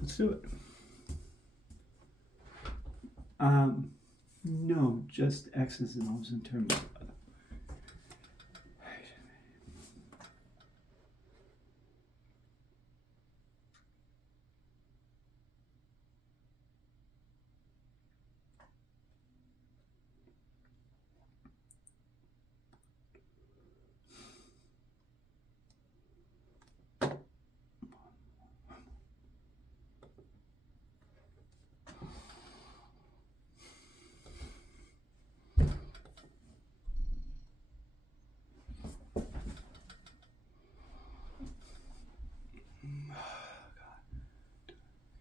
Let's do it. No, just X's and O's in terms of.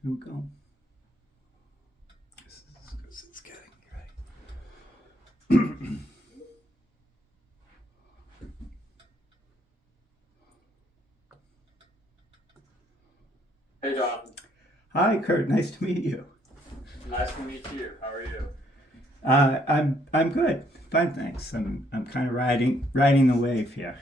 Here we go. This is as good as it's getting. Ready? Hey, Jonathan. Hi, Kurt. Nice to meet you. Nice to meet you. How are you? I'm good. Fine, thanks. I'm kind of riding the wave here.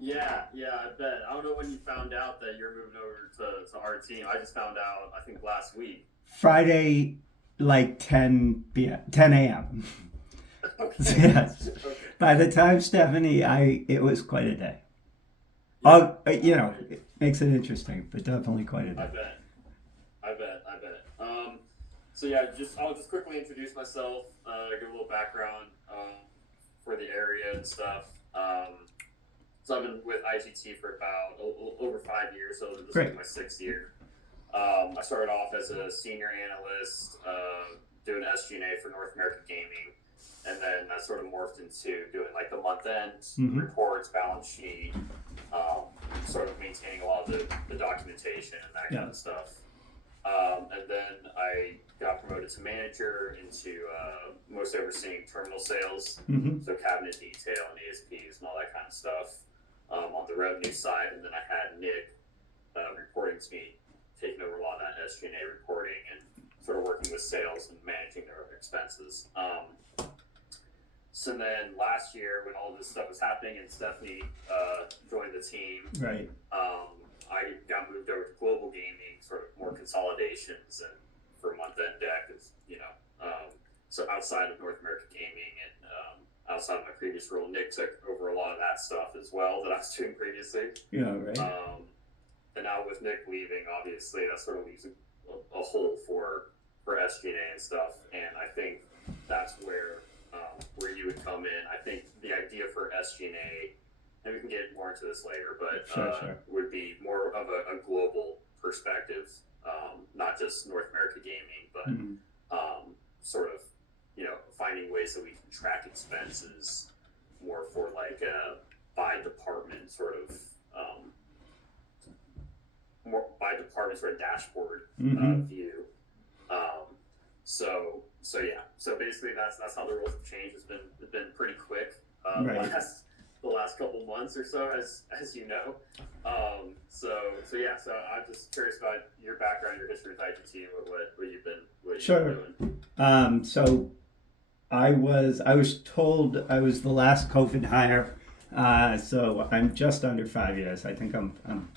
Yeah, I bet. I don't know when you found out that you're moving over to our team. I just found out, I think, last week. Friday, like 10 a.m. Okay. Yes. Okay. By the time Stephanie, it was quite a day. Yeah, It makes it interesting, but definitely quite a I day. bet. I bet. So yeah, I'll just quickly introduce myself, give a little background for the area and stuff. So I've been with IGT for about over 5 years, so this will Great. be my sixth year. I started off as a senior analyst, doing SG&A for North American Gaming, and then that sort of morphed into doing like the month end Mm-hmm. reports, balance sheet, sort of maintaining a lot of the documentation and that kind Yeah. of stuff. And then I got promoted to manager into most overseeing terminal sales, Mm-hmm. so cabinet detail and ASPs and all that kind of stuff on the revenue side. And then I had Nick reporting to me, taking over a lot of that SG&A reporting and sort of working with sales and managing their expenses. So then last year, when all this stuff was happening and Stephanie joined the team, Right. I got moved over to global gaming, sort of more consolidations and for month end deck, is so outside of North American Gaming and outside of my previous role, Nick took over a lot of that stuff as well that I was doing previously. Yeah. Right. And now with Nick leaving, obviously that sort of leaves a hole for SG&A and stuff. And I think that's where you would come in. I think the idea for SG&A, and we can get more into this later, but Sure. would be more of a global perspective, not just North America Gaming, but Mm-hmm. sort of finding ways that we can track expenses more for like a by department sort of more by department sort of dashboard Mm-hmm. view. So yeah. So basically, that's how the roles have changed. It's been pretty quick. Right. The last couple months or so, as you know. So yeah. So I'm just curious about your background, your history with IGT, what you've been Sure. doing. So I was told I was the last COVID hire. So I'm just under 5 years. I think I'm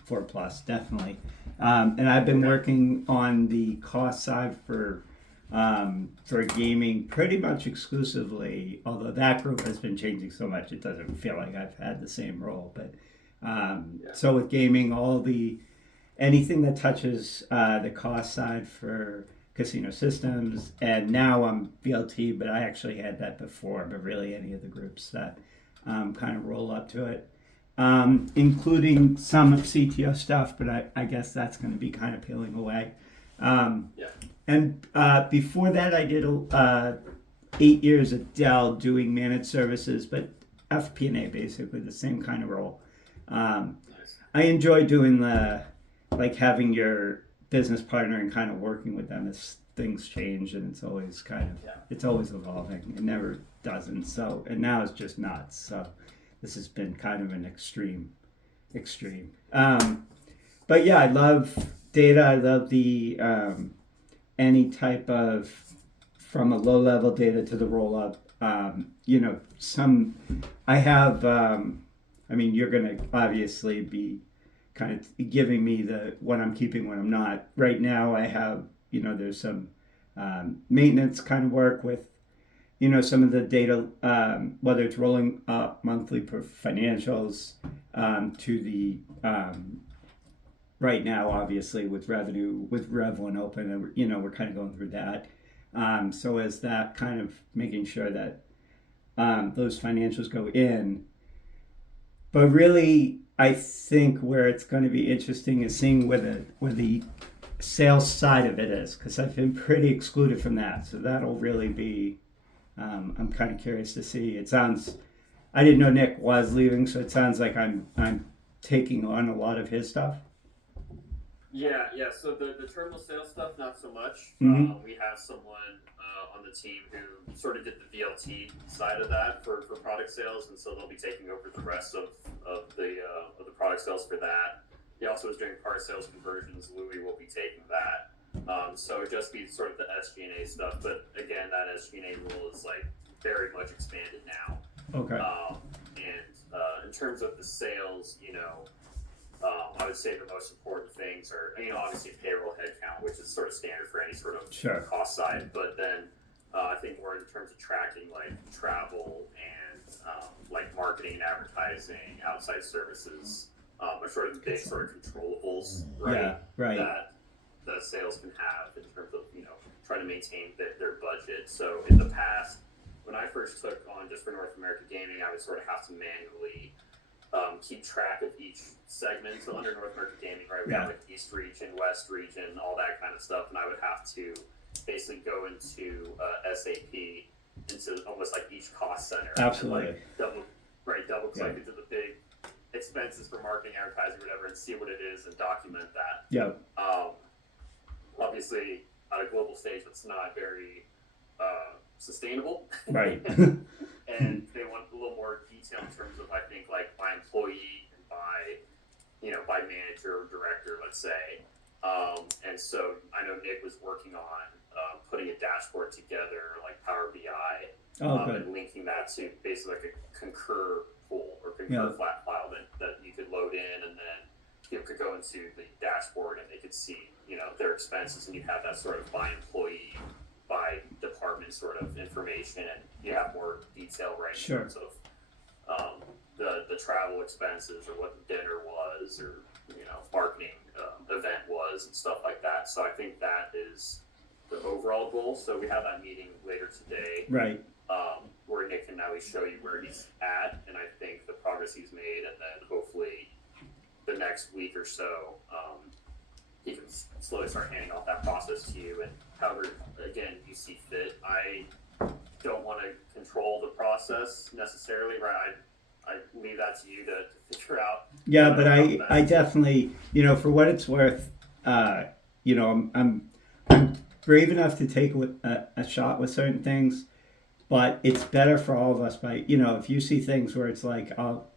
4+, definitely. And I've been Okay. working on the cost side for gaming pretty much exclusively. Although that group has been changing so much, it doesn't feel like I've had the same role. But Yeah. so with gaming, anything that touches the cost side for casino systems, and now I'm VLT, but I actually had that before, but really any of the groups that kind of roll up to it, including some of CTO stuff, but I guess that's going to be kind of peeling away. Yeah. And before that, I did 8 years at Dell doing managed services, but FP&A, basically the same kind of role. Nice. I enjoy doing having your business partner and kind of working with them as things change, and it's always it's always evolving. It never doesn't. So, and now it's just nuts. So this has been kind of an extreme. But yeah, I love data. I love the any type of, from a low level data to the roll up. I have. I mean, you're gonna obviously be kind of giving me the what I'm keeping, what I'm not. Right now, I have there's some maintenance kind of work with some of the data, whether it's rolling up monthly financials to the right now, obviously with revenue, with Rev One open, and we're kind of going through that. So as that kind of making sure that those financials go in, but really, I think where it's going to be interesting is seeing where the sales side of it is, because I've been pretty excluded from that. So that'll really be. I'm kind of curious to see. It sounds. I didn't know Nick was leaving, so it sounds like I'm taking on a lot of his stuff. Yeah. So the terminal sales stuff, not so much. Mm-hmm. We have someone on the team who sort of did the VLT side of that for product sales, and so they'll be taking over the rest of the product sales for that. He also is doing part sales conversions. Louis will be taking that. So it just be sort of the SG&A stuff, but again, that SG&A role is like very much expanded now. Okay. And in terms of the sales, I would say the most important things are, obviously payroll headcount, which is sort of standard for any sort of cost side. But then I think more in terms of tracking like travel and like marketing and advertising, outside services, are sort of the big sort of controllables, right? Yeah, right. That the sales can have in terms of, trying to maintain their budget. So in the past, when I first took on just for North America Gaming, I would sort of have to manually keep track of each segment. So under North America Gaming, right, we have like East region, West region, all that kind of stuff, and I would have to basically go into SAP into almost like each cost center. Absolutely. And like double click into the big expenses for marketing, advertising, whatever, and see what it is and document that. Yeah. Obviously, at a global stage, that's not very sustainable. Right. And they want a little more detail in terms of, I think, like by employee and by manager or director, let's say. And so I know Nick was working on putting a dashboard together, like Power BI, and linking that to basically like a Concur pool or Concur flat file that you could load in, and then people could go into the dashboard and they could see, their expenses, and you have that sort of by employee, by department sort of information, and you have more detail, right, in terms of the travel expenses or what the dinner was, or marketing event was and stuff like that. So I think that is the overall goal. So we have that meeting later today, right, where Nick can now show you where he's at, and I think the progress he's made, and then hopefully the next week or so he can slowly start handing off that process to you. And however, again, you see fit. I don't want to control the process necessarily, right? I leave that to you to figure out. Yeah, but I definitely, for what it's worth, I'm brave enough to take a shot with certain things, but it's better for all of us by, if you see things where it's like, I'll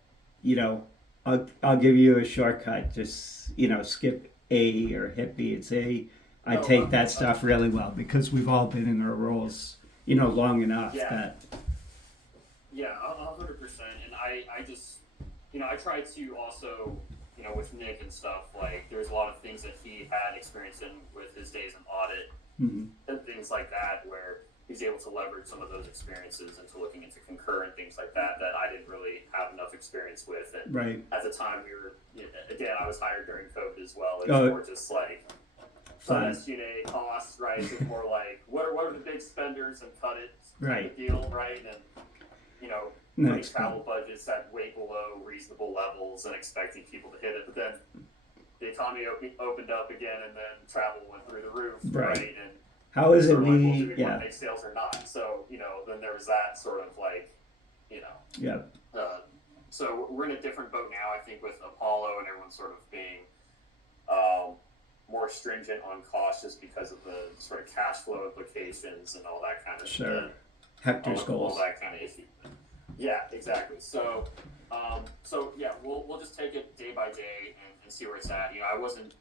give you a shortcut, just, skip A or hit B and C. I take that stuff really well, because we've all been in our roles, long enough that. Yeah, 100%. And I just, I try to also, with Nick and stuff, like there's a lot of things that he had experience in with his days in audit and things like that, where he's able to leverage some of those experiences into looking into Concur and things like that I didn't really have enough experience with. And at the time we were, again, I was hired during COVID as well. It was more just like SG&A costs, right? It's more like what are the big spenders and cut it kind of deal, right? And putting travel budgets at way below reasonable levels and expecting people to hit it, but then the economy opened up again, and then travel went through the roof, right? And how is it do we want to yeah. make sales or not? So, then there was that sort of like, so we're in a different boat now, I think, with Apollo and everyone sort of being more stringent on costs just because of the sort of cash flow implications and all that kind of stuff. Hector's goals. All that kind of issue. Yeah, exactly. So, we'll just take it day by day and see where it's at. I wasn't,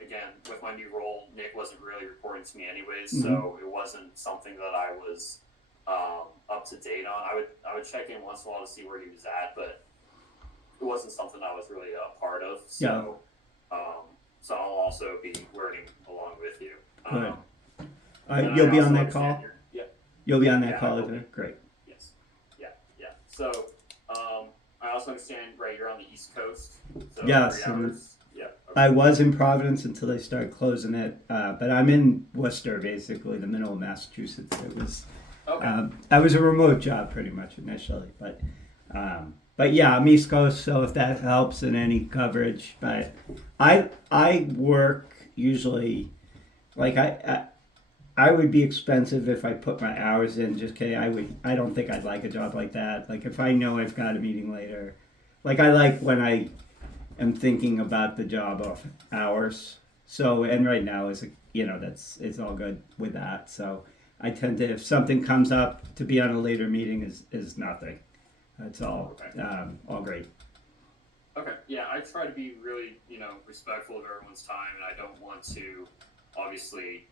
again, with my new role, Nick wasn't really reporting to me anyways, so it wasn't something that I was up to date on. I would check in once in a while to see where he was at, but it wasn't something I was really a part of. So So I'll also be learning along with you. Good. And I You'll be on also that understand call? yeah, You'll be on that yeah, I call will with be. her? Great. Yes. Yeah, yeah. So, I also understand, right, you're on the East Coast, so three Yes, and hours. Yeah, I okay. was in Providence until they started closing it, but I'm in Worcester, basically, the middle of Massachusetts. Okay. I was a remote job pretty much initially, but yeah, I'm East Coast, so if that helps in any coverage, but I work usually like I would be expensive if I put my hours in. Just kidding. I don't think I'd like a job like that. Like if I know I've got a meeting later, like I like when I am thinking about the job of hours. So and right now is that's it's all good with that. So I tend to if something comes up to be on a later meeting is nothing. That's Okay. all great. Okay. Yeah, I try to be really, respectful of everyone's time, and I don't want to, obviously,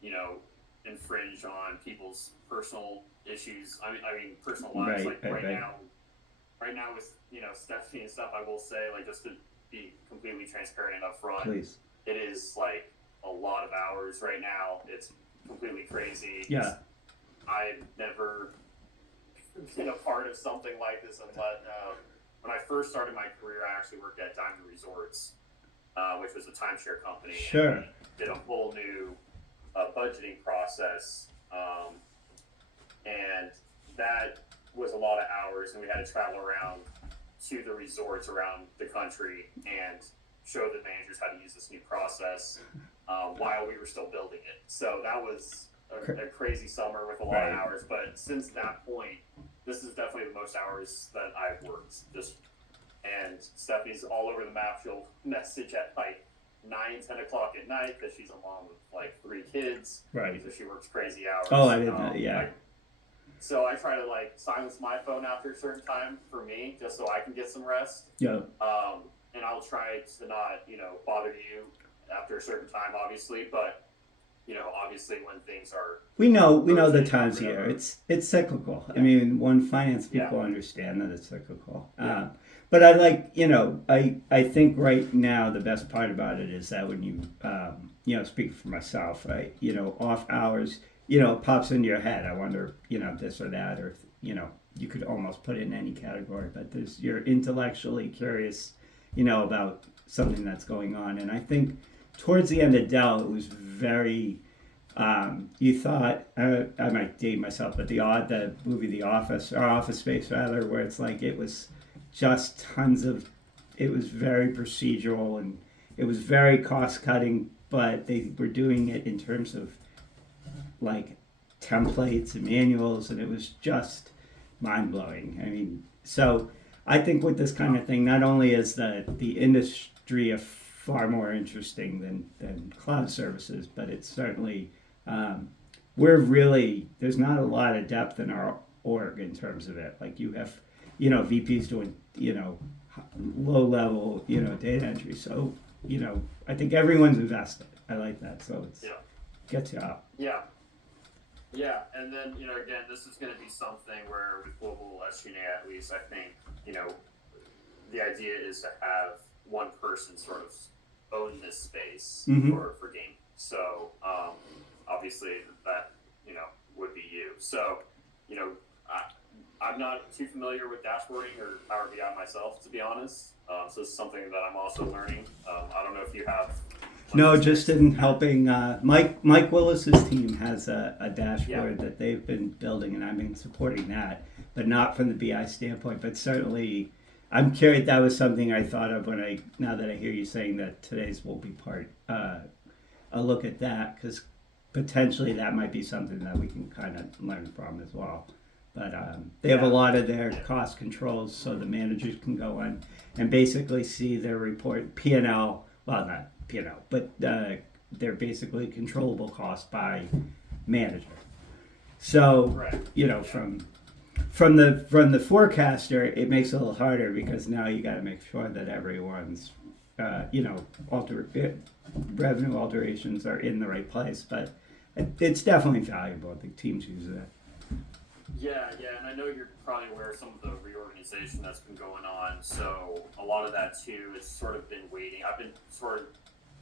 infringe on people's personal issues. I mean, personal lives. Right, Like right, right. right now with Stephanie and stuff, I will say, like, just to be completely transparent and upfront, Please. it is like a lot of hours right now. It's completely crazy. Yeah. I've never been a part of something like this unless when I first started my career, I actually worked at Diamond Resorts, which was a timeshare company, and Sure. we did a whole new budgeting process, and that was a lot of hours, and we had to travel around to the resorts around the country and show the managers how to use this new process while we were still building it. So that was a crazy summer with a lot of Right. hours. But since that point, this is definitely the most hours that I've worked. And Stephanie's all over the map. She'll message at like 9, 10 o'clock at night because she's a mom with like 3 kids. Right. So she works crazy hours. Oh, I didn't know. Yeah. So I try to like silence my phone after a certain time for me, just so I can get some rest. Yeah. And I'll try to not, bother you after a certain time, obviously. But obviously when things are We know the urgent or times here. whatever, It's cyclical. I yeah, mean, when finance yeah, people understand that it's cyclical. yeah, But I like, I think right now the best part about it is that when speak for myself, right? Off hours, it pops into your head. I wonder, this or that, or you could almost put it in any category. But you're intellectually curious, about something that's going on, and I think towards the end of Dell, it was very you thought I might date myself, but the movie The Office or Office Space rather, where it's like it was just tons of, it was very procedural and it was very cost cutting, but they were doing it in terms of like templates and manuals, and it was just mind blowing. I mean, so I think with this kind of thing, not only is the industry a far more interesting than cloud services, but it's certainly we're really there's not a lot of depth in our org in terms of it. Like you have, VPs doing low level data entry. So I think everyone's invested. I like that. So it's yeah, gets you up. yeah. Yeah, and then again, this is going to be something where with global SG&A, at least, I think the idea is to have one person sort of own this space Mm-hmm. for gaming. So obviously that would be you. So I'm not too familiar with dashboarding or Power BI myself, to be honest. So it's something that I'm also learning. I don't know if you have No, just experience in in that. helping. Mike Willis's team has a Yeah, dashboard that they've been building, and I've been supporting that, but not from the BI standpoint. But certainly, I'm curious. That was something I thought of now that I hear you saying that today's will be part. A look at that because potentially that might be something that we can kind of learn from as well. But they have a yeah, lot of their yeah, cost controls, so the managers can go on and basically see their report P and L. Well, not P and L, but they're basically controllable costs by manager. So right, yeah, from the forecaster, it makes it a little harder because now you got to make sure that everyone's alter revenue alterations are in the right place. But it's definitely valuable. I think teams use that. yeah, yeah. And I know you're probably aware of some of the reorganization that's been going on. So a lot of that too has sort of been waiting. I've been sort of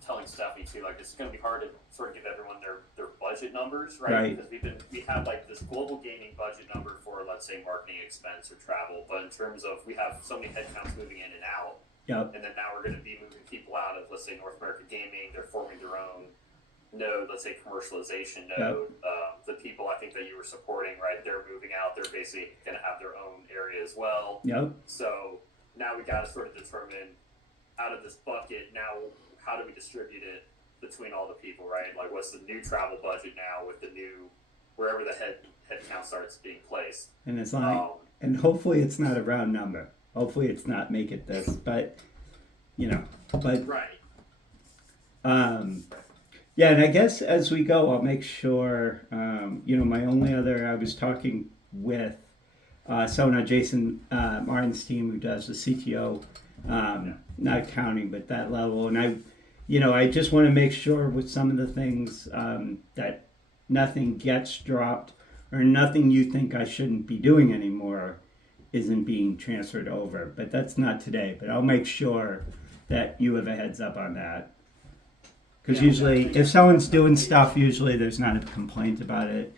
telling Stephanie too, like it's going to be hard to sort of give everyone their budget numbers, right? Right. Because we have like this global gaming budget number for, let's say, marketing expense or travel, but in terms of we have so many headcounts moving in and out, Yep. and then now we're going to be moving people out of, let's say, North America Gaming. They're forming their own node, let's say commercialization node. The people I think that you were supporting, right? They're moving out. They're basically going to have their own area as well. Yep. So now we got to sort of determine out of this bucket now, how do we distribute it between all the people, right? Like, what's the new travel budget now with the new wherever the head count starts being placed? And it's like, and hopefully it's not a round number. Hopefully it's not make it this, but but right. Yeah, and I guess as we go, I'll make sure. My only other, I was talking with someone on Jason Martin's team who does the CTO, not accounting, but that level, and I just want to make sure with some of the things that nothing gets dropped or nothing you think I shouldn't be doing anymore isn't being transferred over. But that's not today. But I'll make sure that you have a heads up on that. Because usually, if someone's doing stuff, usually there's not a complaint about it,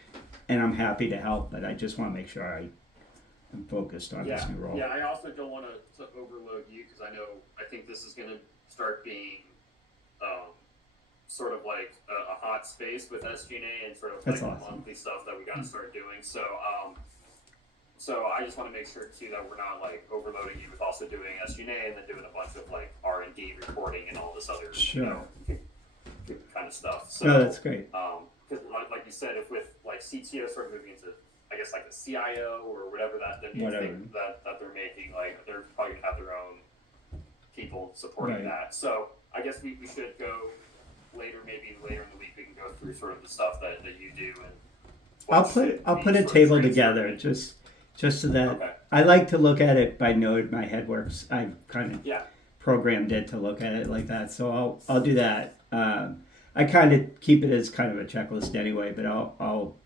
and I'm happy to help. But I just want to make sure I'm focused on this new role. Yeah, I also don't want to overload you because I think this is going to start being sort of like a hot space with SG&A and sort of That's like awesome. monthly stuff that we got to start doing. So I just want to make sure too that we're not like overloading you with also doing SG&A and then doing a bunch of like R&D reporting and all this other kind of stuff. So No, that's great. Because like you said, if with like CTO sort of moving into, I guess, like the CIO or whatever that new thing that they're making, like they're probably gonna have their own people supporting that. So I guess we should go maybe later in the week we can go through sort of the stuff that you do and I'll put a table together just so that I like to look at it by node. My head works. I've kind of programmed it to look at it like that. So I'll do that. I kind of keep it as kind of a checklist anyway, but I'll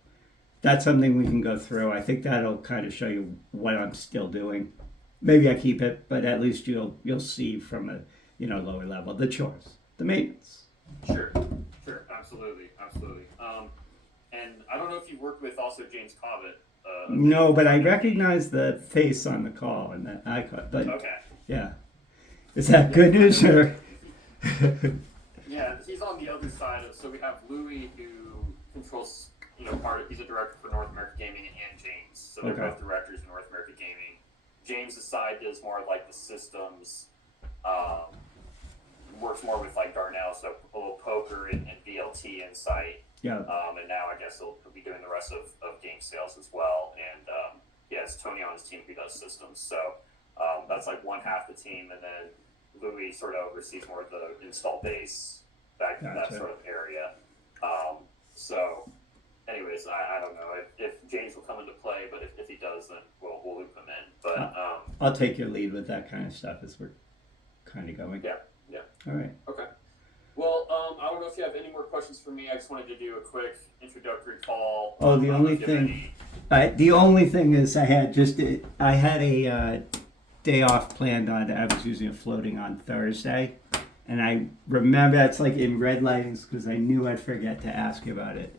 that's something we can go through. I think that'll kind of show you what I'm still doing. Maybe I keep it, but at least you'll see from a lower level the chores, the maintenance. Sure, absolutely. And I don't know if you've worked with also James Cobbett. No, but I recognize the face on the call and the icon. But yeah, is that good news or? Yeah, he's on the other side of. So we have Louis who controls, he's a director for North America Gaming, and James. So they're both directors in North America Gaming. James' side does more like the systems. Works more with like Darnell, so a little poker and VLT insight. Yeah. And now I guess he'll be doing the rest of game sales as well. And it's Tony on his team who does systems. So that's like one half the team, and then Louis sort of oversees more of the install base, that sort of area. So anyways, I don't know if James will come into play, but if he does, then we'll loop him in. But I'll take your lead with that kind of stuff as we're kind of going. Yeah. All right. Okay. Well, I don't know if you have any more questions for me. I just wanted to do a quick introductory call. Oh, the only thing is I had a day off planned on. I was using a floating on Thursday, and I remember that's like in red lightings because I knew I'd forget to ask you about it.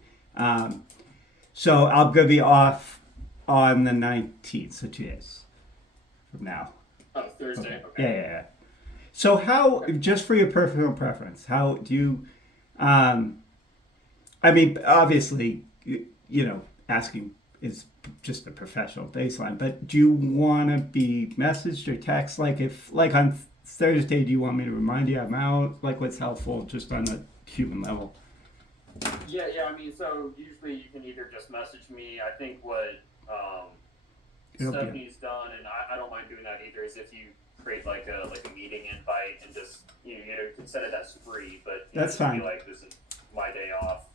So I'm gonna be off on the 19th, so 2 days from now. Oh, Thursday. Okay. Yeah. So how, just for your personal preference, how do you, I mean, obviously, asking is just a professional baseline, but do you want to be messaged or text? Like on Thursday, do you want me to remind you I'm out? Like what's helpful just on a human level? Yeah. I mean, so usually you can either just message me. I think what Stephanie's done, and I don't mind doing that either, is if you create like a meeting invite and just you can send it as free, but that's fine. Be like, this is my day off,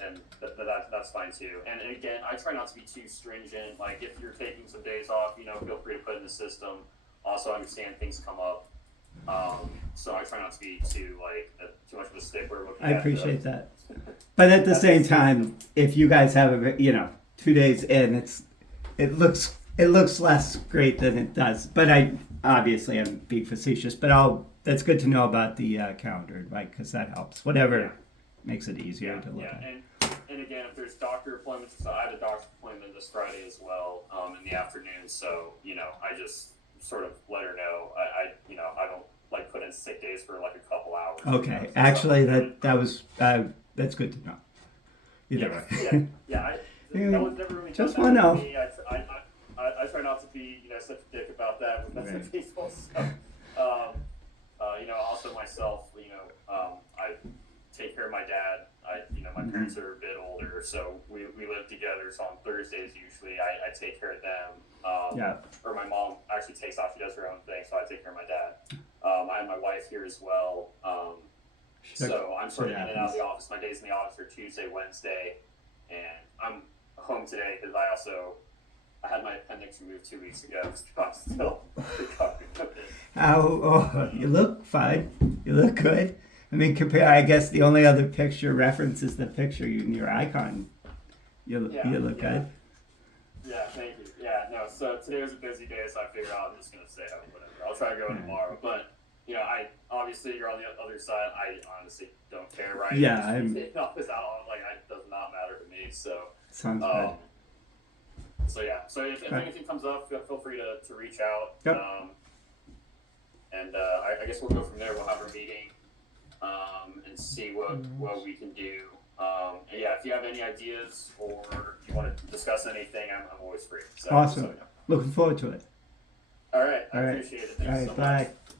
and that's fine too. And again, I try not to be too stringent. Like if you're taking some days off, feel free to put it in the system. Also, I understand things come up, so I try not to be too much of a stickler. I appreciate that, but at the same time, if you guys have 2 days in, it looks less great than it does. But obviously I'm being facetious, but that's good to know about the calendar, right? Because that helps. Whatever Yeah. makes it easier Yeah, to look yeah, at. and again, if there's doctor appointments, so I had a doctor's appointment this Friday as well, in the afternoon. So I just sort of let her know. I don't like put in sick days for like a couple hours. Okay, So actually, that was that's good to know. Either yeah, way. yeah. Yeah, No one's never really just done that wanna to know. me. I try not to be such a dick about that with other Right. people. So, also myself, I take care of my dad. My parents are a bit older, so we live together. So on Thursdays, usually I take care of them. Yeah. Or my mom actually takes off. She does her own thing, so I take care of my dad. I have my wife here as well. So I'm sort of in and out of the office. My days in the office are Tuesday, Wednesday, and I'm home today because I had my appendix removed 2 weeks ago. So I'm still recovering from it. You look fine. You look good. I mean, I guess the only other picture reference is the picture in your icon. You look Yeah. good. Yeah, thank you. Yeah, no. So today was a busy day, so I figured I'm just gonna stay home. Whatever. I'll try to go in tomorrow, but I obviously you're on the other side. I honestly don't care, right? Yeah, It does not matter to me. So, sounds um, so if good. anything comes up, feel free to reach out. Yep. And I guess we'll go from there. We'll have our meeting, and see what we can do. And yeah, if you have any ideas or you want to discuss anything, I'm always free. So, Awesome. So, yeah. Looking forward to it. All right. I All right. appreciate it. All Thank you right. so Bye. much.